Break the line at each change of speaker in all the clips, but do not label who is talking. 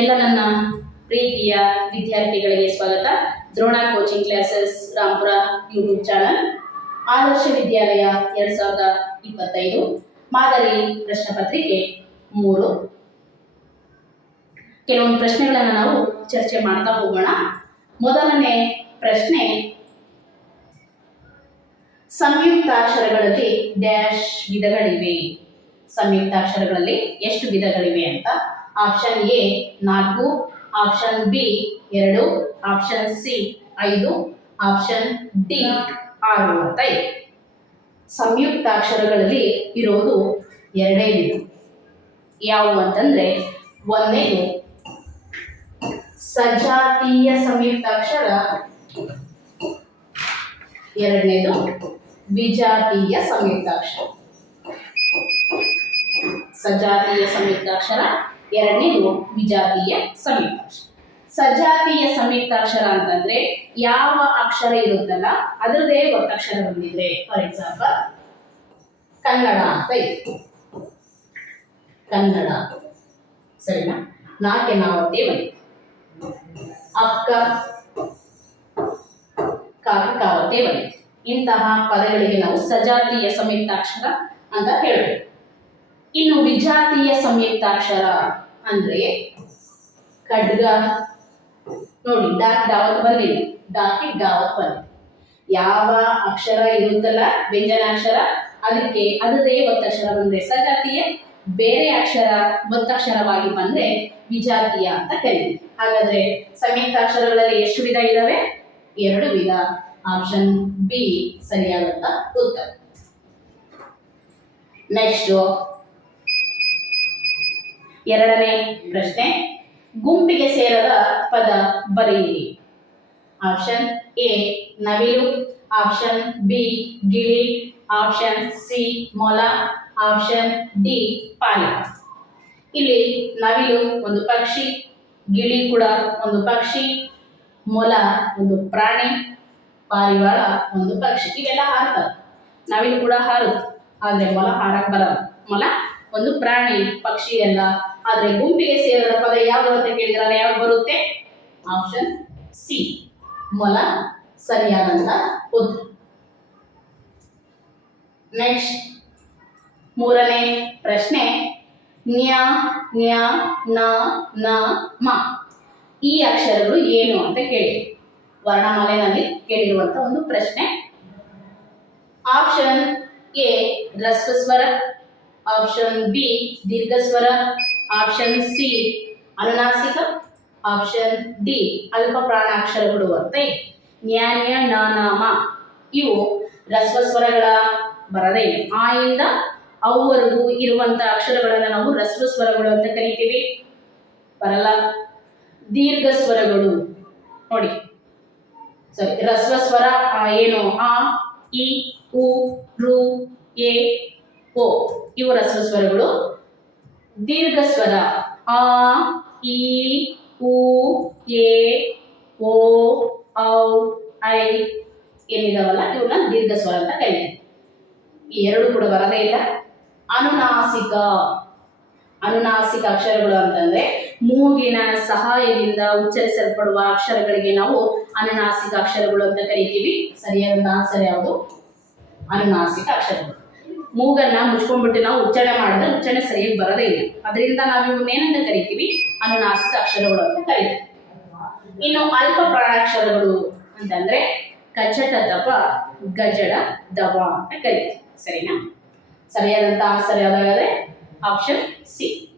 ಎಲ್ಲ ನನ್ನ ಪ್ರೀತಿಯ ವಿದ್ಯಾರ್ಥಿಗಳಿಗೆ ಸ್ವಾಗತ. Drona coaching classes Rampura YouTube channel Adarsha Vidyalaya ಎರಡು ಸಾವಿರದ ಇಪ್ಪತ್ತೈದು. ಮಾದರಿ ಪ್ರಶ್ನೆ ಪತ್ರಿಕೆ ಮೂರು. ಕೆಲವೊಂದು ಪ್ರಶ್ನೆಗಳನ್ನು ನಾವು ಚರ್ಚೆ ಮಾಡ್ತಾ ಹೋಗೋಣ. ಮೊದಲನೇ ಪ್ರಶ್ನೆ, ಸಂಯುಕ್ತಾಕ್ಷರಗಳಲ್ಲಿ ಡ್ಯಾಶ್ ವಿಧಗಳಿವೆ. ಸಂಯುಕ್ತಾಕ್ಷರಗಳಲ್ಲಿ ಎಷ್ಟು ವಿಧಗಳಿವೆ ಅಂತ ಆಪ್ಷನ್ ಎ ನಾಲ್ಕು, ಆಪ್ಷನ್ ಬಿ ಎರಡು, ಆಪ್ಷನ್ ಸಿ ಐದು, ಆಪ್ಷನ್ ಡಿ ಆರು ಅಂತ ಇದೆ ಸಂಯುಕ್ತಾಕ್ಷರಗಳಲ್ಲಿ ಇರೋದು ಎರಡೇ ವಿಧ. ಯಾವುವು ಅಂತಂದ್ರೆ ಒಂದನೇದು ಸಜಾತೀಯ ಸಂಯುಕ್ತಾಕ್ಷರ. ಎರಡನೇದು, ವಿಜಾತೀಯ ಸಂಯುಕ್ತಾಕ್ಷರ. ಸಜಾತೀಯ ಸಂಯುಕ್ತಾಕ್ಷರ. ಎರಡನೇದು ವಿಜಾತೀಯ ಸಂಯುಕ್ತಾಕ್ಷರ ಸಜಾತೀಯ ಸಂಯುಕ್ತಾಕ್ಷರ ಅಂತಂದ್ರೆ ಯಾವ ಅಕ್ಷರ ಇರುತ್ತಲ್ಲ ಅದರದೇ ಒತ್ತಕ್ಷರ ಬಂದಿದ್ರೆ ಫಾರ್ ಎಕ್ಸಾಂಪಲ್ ಕನ್ನಡ ಅಂತ ಇತ್ತು. ಕನ್ನಡ. ಸರಿನಾ? ನಾಕೆ ನಾವತ್ತೇ ಬಂದಿದೆ ಅಕ್ಕ, ಕಾಕ ಕಾವತ್ತೇ ಬಂದಿದೆ ಇಂತಹ ಪದಗಳಿಗೆ ನಾವು ಸಜಾತೀಯ ಸಂಯುಕ್ತಾಕ್ಷರ ಅಂತ ಹೇಳ್ಬೋದು ಇನ್ನು ವಿಜಾತೀಯ ಸಂಯುಕ್ತಾಕ್ಷರ ಅಂದ್ರೆ ಖಡ್ಗ. ನೋಡಿ, ಡಾಕ್ ಡಾವತ್ ಬಂದಿದೆ. ಡಾಕಿ ಡಾವತ್ ಬಂದಿದೆ. ಯಾವ ಅಕ್ಷರ ಇರುತ್ತಲ್ಲ, ವ್ಯಂಜನಾಕ್ಷರ, ಅದಕ್ಕೆ ಅದದೇ ಒತ್ತಕ್ಷರ ಬಂದ್ರೆ ಸಜಾತೀಯ, ಬೇರೆ ಅಕ್ಷರ ಒತ್ತಕ್ಷರವಾಗಿ ಬಂದ್ರೆ ವಿಜಾತೀಯ ಅಂತ ಕರೀತೀವಿ ಹಾಗಾದ್ರೆ ಸಂಯುಕ್ತಾಕ್ಷರಗಳಲ್ಲಿ ಎಷ್ಟು ವಿಧ ಇದಾವೆ? ಎರಡು ವಿಧ. ಆಪ್ಷನ್ ಬಿ ಸರಿಯಾದಂತ ಉತ್ತರ. ನೆಕ್ಸ್ಟ್ ಎರಡನೇ ಪ್ರಶ್ನೆ, ಗುಂಪಿಗೆ ಸೇರದ ಪದ ಬರೆಯಿರಿ. ಆಪ್ಷನ್ ಎ ನವಿಲು. ಆಪ್ಷನ್ ಬಿ ಗಿಳಿ. ಆಪ್ಷನ್ ಸಿ ಮೊಲ. ಆಪ್ಷನ್ ಡಿ ಪಾಲಿ. ಇಲ್ಲಿ ನವಿಲು ಒಂದು ಪಕ್ಷಿ, ಗಿಳಿ ಕೂಡ ಒಂದು ಪಕ್ಷಿ, ಮೊಲ ಒಂದು ಪ್ರಾಣಿ, ಪಾರಿವಾಳ ಒಂದು ಪಕ್ಷಿ. ಇವೆಲ್ಲ ಹಾರತ ನವಿಲು ಕೂಡ ಹಾರುತ್ತೆ ಆದರೆ ಮೊಲ ಹಾರಕ್ಕೆ ಬರಲ್ಲ. ಮೊಲ ಒಂದು ಪ್ರಾಣಿ, ಪಕ್ಷಿ ಎಲ್ಲ ಆದರೆ ಗುಂಪಿಗೆ ಸೇರದ ಪದ ಯಾವುದು ಅಂತ ಕೇಳಿದ್ರಲ್ಲ, ಯಾವ್ದು ಬರುತ್ತೆ? ಆಪ್ಷನ್ ಸಿ ಮೊಲ, ಸರಿಯಾದಂತ ಉತ್ತರ ನೆಕ್ಸ್ಟ್ ಮೂರನೇ ಪ್ರಶ್ನೆ. ನ್ಯಾ ನ್ಯಾ, ನ ನ, ಮ. ಈ ಅಕ್ಷರಗಳು ಏನು ಅಂತ ಕೇಳಿ. ವರ್ಣಮಾಲೆನಲ್ಲಿ ಕೇಳಿರುವಂತ ಒಂದು ಪ್ರಶ್ನೆ. ಆಪ್ಷನ್ ಎ ಸ್ವರ ಆಪ್ಷನ್ ಬಿ ದೀರ್ಘ ಸ್ವರ ಆಪ್ಷನ್ ಸಿ ಅನುನಾಸಿಕ. ಆಪ್ಷನ್ ಡಿ ಅಲ್ಪ ಪ್ರಾಣಾಕ್ಷರಗಳು ಅಂತ ನ್ಯಾಯ ನ್ಯಾನ್ಯ ನ ನ ಮ ಇವು ರಸ್ವಸ್ವರಗಳ ಬರದೇ ಆ ಇಂದ ಅವುವರೆಗೂ ಇರುವಂತ ಅಕ್ಷರಗಳನ್ನು ನಾವು ರಸ್ವ ಸ್ವರಗಳು ಅಂತ ಕರಿತೀವಿ. ಬರಲ್ಲ. ದೀರ್ಘ ಸ್ವರಗಳು ನೋಡಿ. ಸರಿ ರಸ್ವ ಸ್ವರ ಆ, ಏನು? ಆ ಇ ಉ ರು ಎ ಓ. ಇವು ರಸ್ವ ಸ್ವರಗಳು ದೀರ್ಘ ಸ್ವರ ಆ ಇ ಉ, ಎ, ಓ, ಔ, ಐ ಏನಿದಾವಲ್ಲ ಇವನ್ನ ದೀರ್ಘ ಸ್ವರ ಅಂತ ಕರೀತೀವಿ. ಈ ಎರಡು ಕೂಡ ಬರದೇ ಇಲ್ಲ. ಅನುನಾಸಿಕ. ಅನುನಾಸಿಕ ಅಕ್ಷರಗಳು ಅಂತಂದ್ರೆ ಮೂಗಿನ ಸಹಾಯದಿಂದ ಉಚ್ಚರಿಸಲ್ಪಡುವ ಅಕ್ಷರಗಳಿಗೆ ನಾವು ಅನುನಾಸಿಕ ಅಕ್ಷರಗಳು ಅಂತ ಕರಿತೀವಿ. ಸರಿಯಾದ ಆನ್ಸರ್ ಯಾವುದು? ಅನುನಾಸಿಕ ಅಕ್ಷರಗಳು. ಮೂಗನ್ನ ಮುಚ್ಕೊಂಡ್ಬಿಟ್ಟು ನಾವು ಉಚ್ಚಾರಣೆ ಮಾಡಿದ್ರೆ ಉಚ್ಚಾರಣೆ ಸರಿಯಾಗಿ ಬರೋದೇ ಇಲ್ಲ. ಅದರಿಂದ ನಾವು ಇವನ್ನೇನಂತ ಕರಿತೀವಿ? ಅನುನಾಸಿಕ ಅಕ್ಷರಗಳು ಅಂತ ಕರಿತೀವಿ. ಇನ್ನು ಅಲ್ಪ ಪ್ರಾಣಾಕ್ಷರಗಳು ಅಂತಂದ್ರೆ ಕಚಟ ದಪ, ಗಜಡ ದವ ಅಂತ ಕರಿತೀವಿ. ಸರಿನಾ? ಸರಿಯಾದಂತ ಆನ್ಸರ್ ಆಪ್ಷನ್ ಸಿ.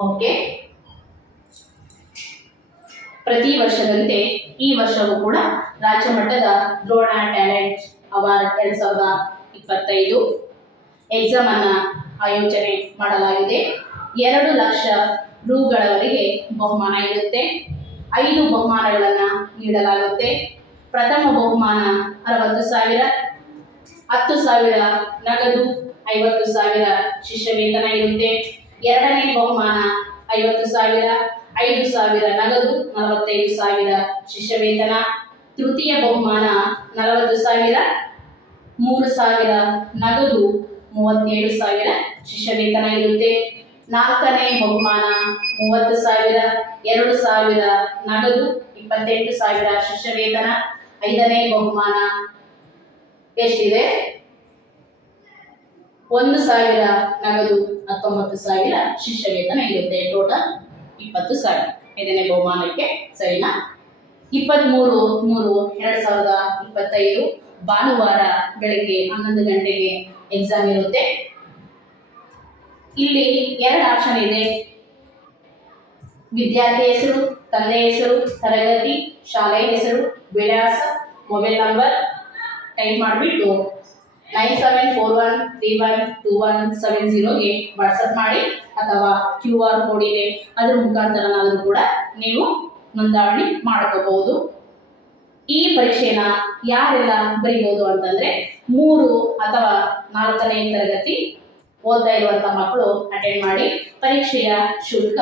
ಓಕೆ. ಪ್ರತಿ ವರ್ಷದಂತೆ ಈ ವರ್ಷವೂ ಕೂಡ ರಾಜ್ಯ ಮಟ್ಟದ ದ್ರೋಣ ಟ್ಯಾಲೆಂಟ್ ಅವಾರ್ಡ್ ಎರಡ್ ಸಾವಿರದ ಇಪ್ಪತ್ತೈದು ಎಕ್ಸಾಮ್ ಅನ್ನ ಆಯೋಜನೆ ಮಾಡಲಾಗಿದೆ. ಎರಡು ಲಕ್ಷ ರೂಗಳವರೆಗೆ ಬಹುಮಾನ ಇರುತ್ತೆ. ಐದು ಬಹುಮಾನಗಳನ್ನು ನೀಡಲಾಗುತ್ತೆ. ಪ್ರಥಮ ಬಹುಮಾನ ಅರವತ್ತು ಸಾವಿರ, ಹತ್ತು ಸಾವಿರ ನಗದು, ಐವತ್ತು ಸಾವಿರ ಶಿಷ್ಯ ವೇತನ ಇರುತ್ತೆ. ಎರಡನೇ ಬಹುಮಾನ ಐವತ್ತು ಸಾವಿರ, ಐದು ಸಾವಿರ ನಗದು, ನಲವತ್ತೈದು ಸಾವಿರ ಶಿಷ್ಯ ವೇತನ ತೃತೀಯ ಬಹುಮಾನ ನಲವತ್ತು ಸಾವಿರ, ಮೂರು ಸಾವಿರ ನಗದು ಮೂವತ್ತೇಳು ಸಾವಿರ ಶಿಷ್ಯವೇತನ ಇರುತ್ತೆ. ನಾಲ್ಕನೇ ಬಹುಮಾನ ಮೂವತ್ತು ಸಾವಿರ, ಎರಡು ಸಾವಿರ ನಗದು ಇಪ್ಪತ್ತೆಂಟು ಸಾವಿರ ಶಿಷ್ಯವೇತನ. ಐದನೇ ಬಹುಮಾನ ಎಷ್ಟಿದೆ? ಒಂದು ಸಾವಿರ ನಗದು ಹತ್ತೊಂಬತ್ತು ಸಾವಿರ ಶಿಷ್ಯವೇತನ ಇರುತ್ತೆ. ಟೋಟಲ್ ಇಪ್ಪತ್ತು ಸಾವಿರ. ಐದನೇ ಬಹುಮಾನಕ್ಕೆ ಸರಿನಾ? ಇಪ್ಪತ್ತ್ಮೂರು ಮೂರು, ಎರಡು ಸಾವಿರದ ಇಪ್ಪತ್ತೈದು ಭಾನುವಾರ ಬೆಳಗ್ಗೆ ಹನ್ನೊಂದು ಗಂಟೆಗೆ ಎಕ್ಸಾಮ್ ಇರುತ್ತೆ. ಇಲ್ಲಿ ಎರಡು ಆಪ್ಷನ್ ಇದೆ. ವಿದ್ಯಾರ್ಥಿ ಹೆಸರು, ತಂದೆ ಹೆಸರು, ತರಗತಿ, ಶಾಲೆಯ ಹೆಸರು, ವಿಳಾಸ ಮೊಬೈಲ್ ನಂಬರ್ ಟೈಪ್ ಮಾಡಿಬಿಟ್ಟು nine seven four one three one two one seven ಜೀರೋಗೆ WhatsApp ಮಾಡಿ ಅಥವಾ ಕ್ಯೂ ಆರ್ ಕೋಡ್ ಇದೆ. ಅದ್ರ ಮುಖಾಂತರನಾದರೂ ಕೂಡ ನೀವು ನೋಂದಣಿ ಮಾಡ್ಕೋಬಹುದು. ಈ ಪರೀಕ್ಷೆನ ಯಾರೆಲ್ಲ ಬರಿಬೋದು ಅಂತಂದ್ರೆ ಮೂರು ಅಥವಾ ನಾಲ್ಕನೇ ತರಗತಿ ಓದ್ತಾ ಇರುವಂತ ಮಕ್ಕಳು ಅಟೆಂಡ್ ಮಾಡಿ ಪರೀಕ್ಷೆಯ ಶುಲ್ಕ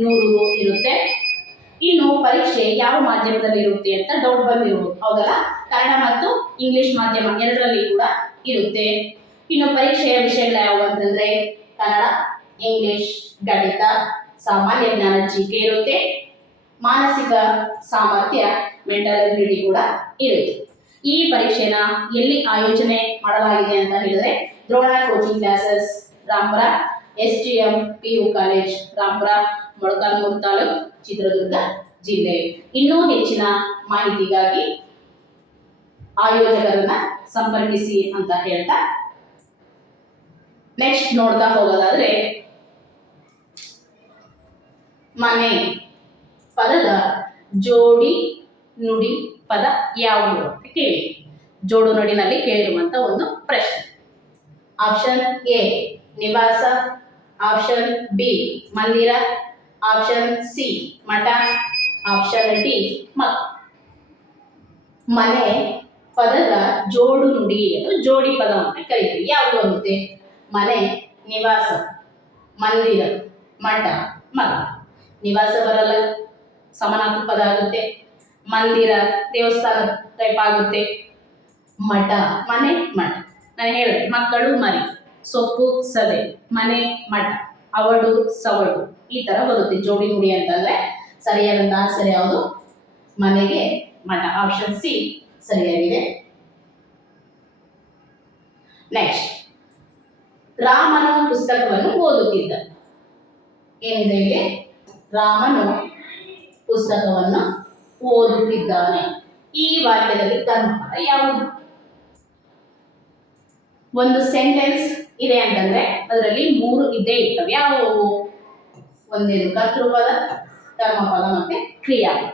ನೂರು ಇರುತ್ತೆ. ಇನ್ನು ಪರೀಕ್ಷೆ ಯಾವ ಮಾಧ್ಯಮದಲ್ಲಿ ಇರುತ್ತೆ ಅಂತ ಡೌಟ್ ಬಂದಿರುವುದು ಹೌದಲ್ಲ? ಕನ್ನಡ ಮತ್ತು ಇಂಗ್ಲಿಷ್ ಮಾಧ್ಯಮ ಎರಡರಲ್ಲಿ ಕೂಡ ಇರುತ್ತೆ. ಇನ್ನು ಪರೀಕ್ಷೆಯ ವಿಷಯಗಳು ಯಾವುವು ಅಂತಂದ್ರೆ ಕನ್ನಡ ಇಂಗ್ಲಿಷ್ ಗಣಿತ, ಸಾಮಾನ್ಯ ಜ್ಞಾನ ಜಿಕೆ ಇರುತ್ತೆ. ಮಾನಸಿಕ ಸಾಮರ್ಥ್ಯ ಮೆಂಟಲ್ ಅಬಿಲಿಟಿ ಕೂಡ ಇರುತ್ತೆ. ಈ ಪರೀಕ್ಷೆನ ಎಲ್ಲಿ ಆಯೋಜನೆ ಮಾಡಲಾಗಿದೆ ಅಂತ ಹೇಳಿದ್ರೆ, Drona coaching classes Ramapura, S T M P U college Ramapura, Molakalmuru taluk, Chitradurga ಜಿಲ್ಲೆ. ಇನ್ನೂ ಹೆಚ್ಚಿನ ಮಾಹಿತಿಗಾಗಿ ಆಯೋಜಕರನ್ನ ಸಂಪರ್ಕಿಸಿ ಅಂತ ಹೇಳ್ತಾ ನೆಕ್ಸ್ಟ್ ನೋಡ್ತಾ ಹೋಗೋದಾದ್ರೆ, ಮನೆ. ಪದದ ಜೋಡಿ ನುಡಿ ಪದ ಯಾವುದು ಅಂತ ಕೇಳಿ. ಜೋಡು ನುಡಿನಲ್ಲಿ ಕೇಳಿರುವಂತ ಒಂದು ಪ್ರಶ್ನೆ. ಆಪ್ಷನ್ ಎ ನಿವಾಸ. ಆಪ್ಷನ್ ಬಿ ಮಂದಿರ. ಆಪ್ಷನ್ ಸಿ ಮಠ. ಆಪ್ಷನ್ ಡಿ ಮಕ್ ಮನೆ ಪದದ ಜೋಡು ನುಡಿ ಅದು ಜೋಡಿ ಪದ ಅಂತ ಕರೀತೀವಿ. ಯಾವುದು ಆಗುತ್ತೆ ಮನೆ, ನಿವಾಸ. ಮಂದಿರ, ಮಠ, ಮಗ. ನಿವಾಸ ಬರಲ್ಲ. ಸಮಾನಾರ್ಥಕ ಪದ ಆಗುತ್ತೆ. ಮಂದಿರ, ದೇವಸ್ಥಾನ ಟೈಪ್ ಆಗುತ್ತೆ. ಮಠ, ಮನೆ, ಮಠ. ನಾನು ಹೇಳಿದೆ, ಮಕ್ಕಳು ಮನೆ, ಸೊಪ್ಪು, ಸದೆ, ಮನೆ, ಮಠ ಅವಳು ಸವಳು ಈ ತರ ಬರುತ್ತೆ. ಜೋಡಿ ನುಡಿ ಅಂತಂದ್ರೆ ಸರಿಯಾದಂತ ಆನ್ಸರ್ ಯಾವುದು? ಮನೆಗೆ ಮಠ. ಆಪ್ಷನ್ ಸಿ ಸರಿಯಾಗಿದೆ. ನೆಕ್ಸ್ಟ್ ರಾಮನ ಪುಸ್ತಕವನ್ನು ಓದುತ್ತಿದ್ದ. ಏನಿದೆ ಇಲ್ಲಿ? ರಾಮನು ಪುಸ್ತಕವನ್ನು ಓದುತ್ತಿದ್ದಾನೆ. ಈ ವಾಕ್ಯದಲ್ಲಿ ಕರ್ಮಪದ ಯಾವುದು? ಒಂದು ಸೆಂಟೆನ್ಸ್ ಇದೆ ಅಂತಂದ್ರೆ ಅದರಲ್ಲಿ ಮೂರು ಇದ್ದೇ ಇರ್ತವೆ. ಯಾವುವು ಒಂದೇನು ಕರ್ತೃಪದ ಕರ್ಮಪದ ಮತ್ತೆ ಕ್ರಿಯಾಪದ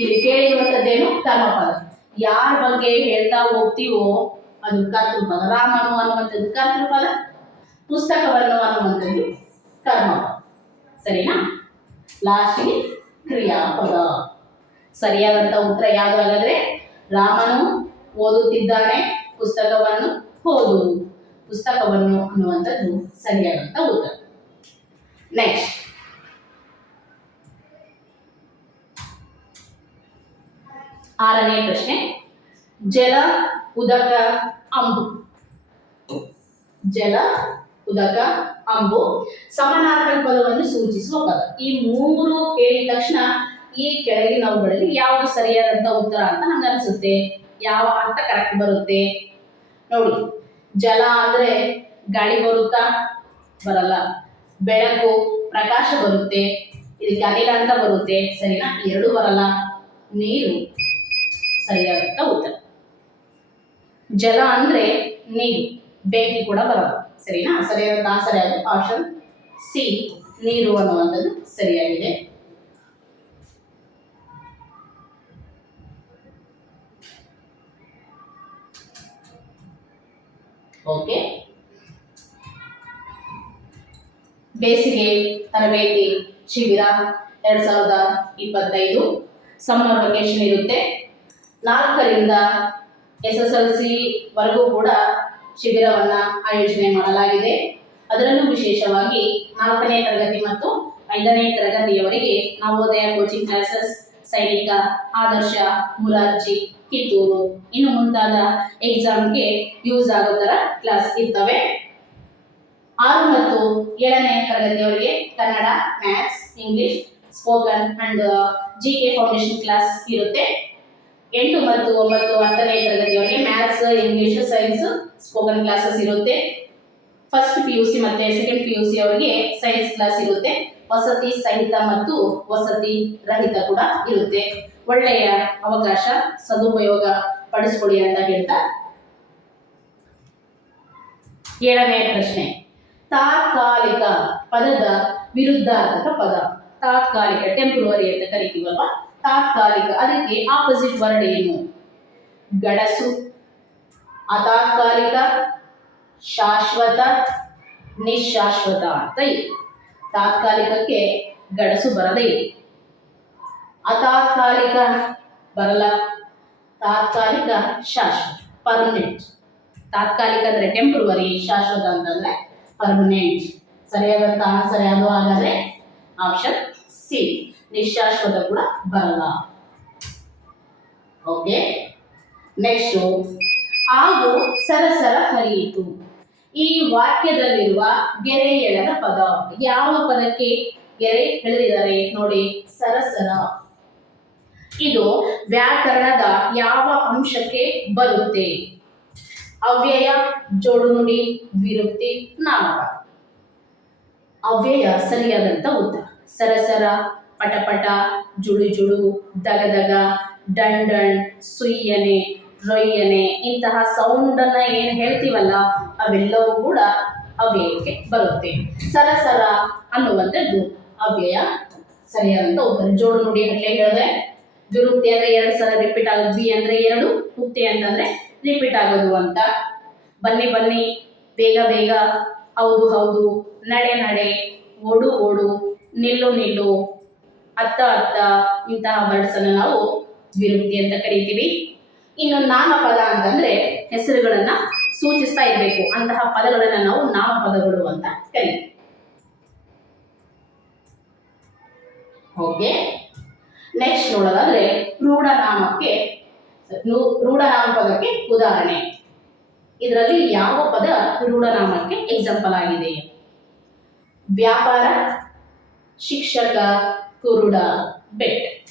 ಇಲ್ಲಿ ಕೇಳಿರುವಂಥದ್ದೇನು ಕರ್ಮಪದ ಯಾರ ಬಗ್ಗೆ ಹೇಳ್ತಾ ಹೋಗ್ತೀವೋ ಅದು ಕರ್ತೃಪದ. ರಾಮನು ಅನ್ನುವಂಥದ್ದು ಕರ್ತೃಪದ, ಪುಸ್ತಕವನ್ನು ಅನ್ನುವಂಥದ್ದು ಕರ್ಮಪದ ಸರಿನಾ? ಲಾಸ್ಟಿಗೆ ಕ್ರಿಯಾಪದ. ಸರಿಯಾದಂತ ಉತ್ತರ ಯಾವುದು ಹಾಗಾದ್ರೆ? ರಾಮನು ಓದುತ್ತಿದ್ದಾನೆ, ಪುಸ್ತಕವನ್ನು ಓದು ಪುಸ್ತಕವನ್ನು ಅನ್ನುವಂಥದ್ದು ಸರಿಯಾದಂತ ಉತ್ತರ. ನೆಕ್ಸ್ಟ್ ಆರನೇ ಪ್ರಶ್ನೆ. ಜಲ, ಉದಕ, ಅಂಬು. ಜಲ ಉದಕ, ಅಂಬು ಸಮಾನಾರ್ಥಕ ಪದವನ್ನು ಸೂಚಿಸುವ ಪದ. ಈ ಮೂರು ಕೇಳಿದ ತಕ್ಷಣ ಈ ಕೆಳಗಿನವುಗಳಲ್ಲಿ ಯಾವುದು ಸರಿಯಾದಂತ ಉತ್ತರ ಅಂತ ನಮ್ಗೆ ಅನ್ಸುತ್ತೆ. ಯಾವ ಅಂತ ಕರೆಕ್ಟ್ ಬರುತ್ತೆ. ನೋಡಿ, ಜಲ ಅಂದ್ರೆ ಗಾಳಿ ಬರುತ್ತಾ? ಬರಲ್ಲ. ಬೆಳಕು, ಪ್ರಕಾಶ ಬರುತ್ತೆ. ಇದಕ್ಕೆ ಅನಿಲ ಅಂತ ಬರುತ್ತೆ. ಸರಿನಾ? ಎರಡು ಬರಲ್ಲ. ನೀರು ಸರಿಯಾದಂತ ಉತ್ತರ. ಜಲ ಅಂದ್ರೆ ನೀರು. ಬೆಂಕಿ ಕೂಡ ಬರಲ್ಲ. ಸರಿನಾ? ಸರಿಯಾದ ಆನ್ಸರ್ ಆಪ್ಷನ್ ಸಿ ನೀರು ಅನ್ನುವಂಥದ್ದು ಸರಿಯಾಗಿದೆ. ಓಕೆ ಬೇಸಿಗೆ, ತರಬೇತಿ, ಶಿಬಿರ ಎರಡ್ ಸಾವಿರದ ಇಪ್ಪತ್ತೈದು. ಸಮ್ಮರ್ ವೆಕೇಶನ್ ಇರುತ್ತೆ. ನಾಲ್ಕರಿಂದ ಎಸ್ ಎಸ್ ಎಲ್ ಸಿ ವರೆಗೂ ಕೂಡ ಶಿಬಿರವನ್ನು ಆಯೋಜನೆ ಮಾಡಲಾಗಿದೆ. ಅದರಲ್ಲೂ ವಿಶೇಷವಾಗಿ ನಾಲ್ಕನೇ ತರಗತಿ ಮತ್ತು ಐದನೇ ತರಗತಿಯವರಿಗೆ ನವೋದಯ ಕೋಚಿಂಗ್ ಕ್ಲಾಸಸ್ ಸೈನಿಕ ಆದರ್ಶ ಮುರಾರ್ಜಿ, ಕಿತ್ತೂರು. ಇನ್ನು ಮುಂತಾದ ಎಕ್ಸಾಮ್ಗೆ ಯೂಸ್ ಆಗೋ ಥರ ಕ್ಲಾಸ್ ಇರ್ತವೆ. ಆರು ಮತ್ತು ಏಳನೇ ತರಗತಿಯವರಿಗೆ Kannada maths English spoken and G K foundation class ಇರುತ್ತೆ. ಎಂಟು ಮತ್ತು ಒಂಬತ್ತು ಹತ್ತನೇ ತರಗತಿಯವರಿಗೆ maths English science spoken classes ಇರುತ್ತೆ. ಫಸ್ಟ್ ಪಿ ಯು ಸಿ ಮತ್ತೆ ಸೆಕೆಂಡ್ ಪಿ ಯು ಸಿ ಅವರಿಗೆ ಸೈನ್ಸ್ ಕ್ಲಾಸ್ ಇರುತ್ತೆ. ವಸತಿ ಸಹಿತ ಮತ್ತು ವಸತಿ ರಹಿತ ಕೂಡ ಇರುತ್ತೆ. ಒಳ್ಳೆಯ ಅವಕಾಶ, ಸದುಪಯೋಗ ಪಡಿಸ್ಕೊಳ್ಳಿ ಅಂತ ಹೇಳ್ತಾ ಏಳನೇ ಪ್ರಶ್ನೆ. ತಾತ್ಕಾಲಿಕ ಪದದ ವಿರುದ್ಧಾರ್ಥಕ ಪದ. ತಾತ್ಕಾಲಿಕ ಟೆಂಪ್ರವರಿ ಅಂತ ಕರಿತೀವಲ್ವಾ? ತಾತ್ಕಾಲಿಕ, ಅದಕ್ಕೆ ಆಪೋಸಿಟ್ ವರ್ಡ್ ಏನು? ಗಡಸು, ಅತಾತ್ಕಾಲಿಕ, ಶಾಶ್ವತ, ನಿಶಾಶ್ವತ ಅಂತ ಇದೆ. ತಾತ್ಕಾಲಿಕಕ್ಕೆ ಗಡಸು ಬರದೇ ಇದೆ ಅತಾತ್ಕಾಲಿಕ ಬರಲ್ಲ, ತಾತ್ಕಾಲಿಕ ಶಾಶ್ವತ ಪರ್ಮನೆಂಟ್ ತಾತ್ಕಾಲಿಕ ಅಂದರೆ ಟೆಂಪ್ರವರಿ ಶಾಶ್ವತ ಅಂತಂದರೆ ಪರ್ಮನೆಂಟ್ ಸರಿಯಾದಂಥ ಆನ್ಸರ್ ಯಾವುದು? ಹಾಗಾದರೆ ಆಪ್ಷನ್ ಸಿ ನಿಶಾಶ್ವತ ಕೂಡ ಬರಲ್ಲ. ಓಕೆ ನೆಕ್ಸ್ಟ್ ಹಾಗೂ ಸರಸರ ಹರಿಯಿತು. ಈ ವಾಕ್ಯದಲ್ಲಿರುವ ಗೆರೆ ಎಳೆದ ಪದ, ಯಾವ ಪದಕ್ಕೆ ಗೆರೆ ಎಳೆದಿದ್ದಾರೆ ನೋಡಿ, ಸರಸರ. ಇದು ವ್ಯಾಕರಣದ ಯಾವ ಅಂಶಕ್ಕೆ ಬರುತ್ತೆ? ಅವ್ಯಯ, ಜೋಡುನುಡಿ, ವಿರುಕ್ತಿ, ನಾಮಪದ. ಅವ್ಯಯ ಸರಿಯಾದಂತ ಉತ್ತರ. ಸರಸರ ಪಟಪಟ, ಜುಳು ಜುಳು, ದಗ ದಗ, ಡಣ್ ಡಣ್, ಸುಯ್ಯನೆ, ರೊಯ್ಯನೆ ಇಂತಹ ಸೌಂಡನ್ನ ಏನು ಹೇಳ್ತೀವಲ್ಲ, ಅವೆಲ್ಲವೂ ಕೂಡ ಅವ್ಯಯಕ್ಕೆ ಬರುತ್ತೆ. ಸರಸರ ಅನ್ನುವಂಥದ್ದು ಅವ್ಯಯ ಸರಿಯಾದಂತ ಉತ್ತರ. ಜೋಡು ನುಡಿ ಅಂತಲೇ ಹೇಳಿದೆ. ದುರುಕ್ತಿ ಅಂದ್ರೆ ಎರಡು ಸಲ ರಿಪೀಟ್ ಆಗೋದು ಬಿ ಅಂದ್ರೆ ಎರಡು, ಉಕ್ತಿ ಅಂತಂದ್ರೆ ರಿಪೀಟ್ ಆಗೋದು ಅಂತ. ಬನ್ನಿ ಬನ್ನಿ, ಬೇಗ ಬೇಗ, ಹೌದು ಹೌದು, ನಡೆ ನಡೆ, ಓಡು ಓಡು, ನಿಲ್ಲು ನಿಲ್ಲು ಅತ್ತ ಅತ್ತ ಇಂತಹ ವರ್ಡ್ಸ್ ಅನ್ನು ನಾವು ವಿರುಕ್ತಿ ಅಂತ ಕರಿತೀವಿ. ಇನ್ನು ನಾಮಪದ ಅಂತಂದ್ರೆ ಹೆಸರುಗಳನ್ನ ಸೂಚಿಸ್ತಾ ಇರಬೇಕು. ಅಂತಹ ಪದಗಳನ್ನ ನಾವು ನಾಮಪದಗಳು ಅಂತ ಕರಿತೀವಿ. ಓಕೆ. ನೆಕ್ಸ್ಟ್ ನೋಡೋದಾದ್ರೆ ರೂಢನಾಮಕ್ಕೆ ರೂಢನಾಮ ಪದಕ್ಕೆ ಉದಾಹರಣೆ. ಇದರಲ್ಲಿ ಯಾವ ಪದ ರೂಢನಾಮಕ್ಕೆ ಎಕ್ಸಾಂಪಲ್ ಆಗಿದೆ? ವ್ಯಾಪಾರ, ಶಿಕ್ಷಕ ಕುರುಡ ಬೆಟ್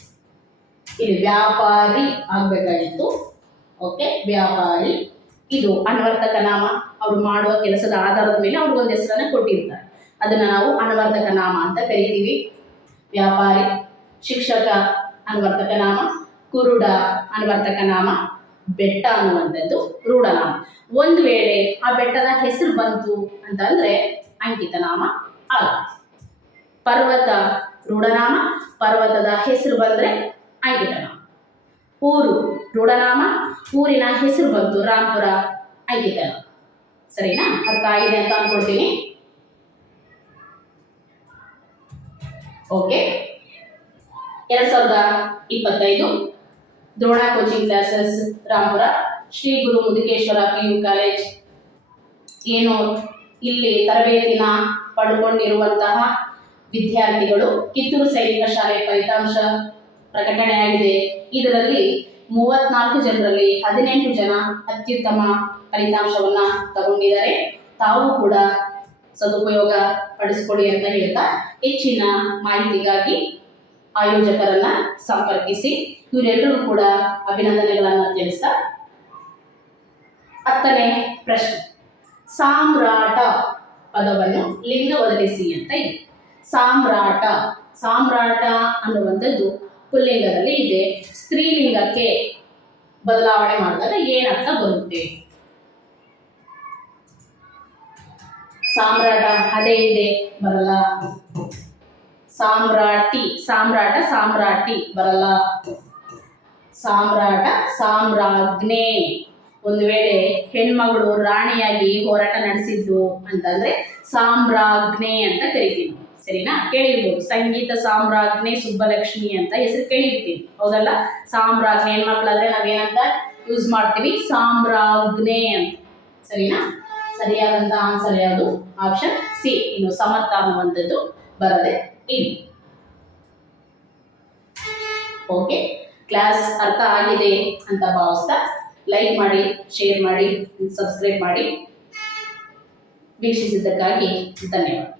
ಇಲ್ಲಿ ವ್ಯಾಪಾರಿ ಆಗ್ಬೇಕಾಗಿತ್ತು. ಓಕೆ ವ್ಯಾಪಾರಿ. ಇದು ಅನ್ವರ್ತಕ ನಾಮ. ಅವರು ಮಾಡುವ ಕೆಲಸದ ಆಧಾರದ ಮೇಲೆ ಅವ್ರಿಗೆ ಒಂದು ಹೆಸರನ್ನ ಕೊಟ್ಟಿರ್ತಾರೆ. ಅದನ್ನ ನಾವು ಅನ್ವರ್ತಕ ನಾಮ ಅಂತ ಕರಿತೀವಿ. ವ್ಯಾಪಾರಿ, ಶಿಕ್ಷಕ ಅನ್ವರ್ತಕ ನಾಮ, ಕುರುಡ ಅನ್ವರ್ತಕ ನಾಮ, ಬೆಟ್ಟ ಅನ್ನುವಂಥದ್ದು ರೂಢನಾಮ ಒಂದು ವೇಳೆ ಆ ಬೆಟ್ಟದ ಹೆಸರು ಬಂತು ಅಂತಂದ್ರೆ ಅಂಕಿತ ನಾಮ ಆಗ ಪರ್ವತ ರೂಢನಾಮ ಪರ್ವತದ ಹೆಸರು ಬಂದ್ರೆ ಅಂಕಿತ ನಾಮ ಊರು ರೂಢನಾಮ ಊರಿನ ಹೆಸರು ಬಂತು ರಾಮಪುರ ಅಂಕಿತ ಸರಿನಾ? ಅರ್ಥ ಆಗಿದೆ ಅಂತ ಅನ್ಕೊಳ್ತೀನಿ. ಓಕೆ ಎರಡ್ ಸಾವಿರದ ಇಪ್ಪತ್ತೈದು Drona coaching classes Ramapura, Shri Guru Mudukeshwara P U college ಏನು ಇಲ್ಲಿ ತರಬೇತಿನ ಪಡ್ಕೊಂಡಿರುವಂತಹ ವಿದ್ಯಾರ್ಥಿಗಳು ಕಿತ್ತೂರು ಸೈನಿಕ ಶಾಲೆ ಫಲಿತಾಂಶ ಪ್ರಕಟಣೆಯಾಗಿದೆ. ಇದರಲ್ಲಿ ಮೂವತ್ನಾಲ್ಕು ಜನರಲ್ಲಿ ಹದಿನೆಂಟು ಜನ ಅತ್ಯುತ್ತಮ ಫಲಿತಾಂಶವನ್ನ ತಗೊಂಡಿದ್ದಾರೆ. ತಾವು ಕೂಡ ಸದುಪಯೋಗ ಪಡಿಸಿಕೊಡಿ ಅಂತ ಹೇಳ್ತಾ ಹೆಚ್ಚಿನ ಮಾಹಿತಿಗಾಗಿ ಆಯೋಜಕರನ್ನ ಸಂಪರ್ಕಿಸಿ. ಇವರೆಲ್ಲರೂ ಕೂಡ ಅಭಿನಂದನೆಗಳನ್ನ ತಿಳಿಸ್ತಾ. ಹತ್ತನೇ ಪ್ರಶ್ನೆ. ಸಾಮ್ರಾಟ ಪದವನ್ನು ಲಿಂಗ ಒದಗಿಸಿ ಅಂತ ಇದೆ. ಸಾಮ್ರಾಟ. ಸಾಮ್ರಾಟ ಅನ್ನುವಂಥದ್ದು ಪುಲ್ಲಿಂಗದಲ್ಲಿ ಇದೆ. ಸ್ತ್ರೀಲಿಂಗಕ್ಕೆ ಬದಲಾವಣೆ ಮಾಡಿದಾಗ ಏನಂತ ಬರುತ್ತೆ? ಸಾಮ್ರಾಟ ಅದೇ ಇದೆ ಬರಲ್ಲ. ಸಾಮ್ರಾಟಿ, ಸಾಮ್ರಾಟ ಸಾಮ್ರಾಟಿ ಬರಲ್ಲ. ಸಾಮ್ರಾಟ ಸಾಮ್ರಾಜ್ಞೆ. ಒಂದು ವೇಳೆ ಹೆಣ್ಮಗಳು ರಾಣಿಯಾಗಿ ಹೋರಾಟ ನಡೆಸಿದ್ದು ಅಂತಂದ್ರೆ ಸಾಮ್ರಾಜ್ಞೆ ಅಂತ ಕರಿತೀವಿ. ಸರಿನಾ? ಕೇಳಿರ್ಬೋದು. ಸಂಗೀತ, ಸಾಮ್ರಾಜ್ಞೆ, ಸುಬ್ಬಲಕ್ಷ್ಮಿ ಅಂತ ಹೆಸರು ಕೇಳಿರ್ತೀವಿ ಹೌದಲ್ಲ? ಸಾಮ್ರಾಜ್ಞೆ ಹೆಣ್ಮಕ್ಳಾದ್ರೆ ನಾವೇನಂತ ಯೂಸ್ ಮಾಡ್ತೀವಿ? ಸಾಮ್ರಾಜ್ಞೆ ಅಂತ. ಸರಿನಾ? ಸರಿಯಾದಂತ ಆನ್ಸರ್ ಯಾವುದು? ಆಪ್ಷನ್ ಸಿ ಇನ್ನು ಸಮರ್ಥ ಅನ್ನುವಂಥದ್ದು ಬರದೆ ಇಲ್ಲಿ. ಓಕೆ ಕ್ಲಾಸ್ ಅರ್ಥ ಆಗಿದೆ ಅಂತ ಭಾವಿಸ್ತಾ ಲೈಕ್ ಮಾಡಿ ಶೇರ್ ಮಾಡಿ ಸಬ್ಸ್ಕ್ರೈಬ್ ಮಾಡಿ. ವೀಕ್ಷಿಸಿದ್ದಕ್ಕಾಗಿ ಧನ್ಯವಾದ.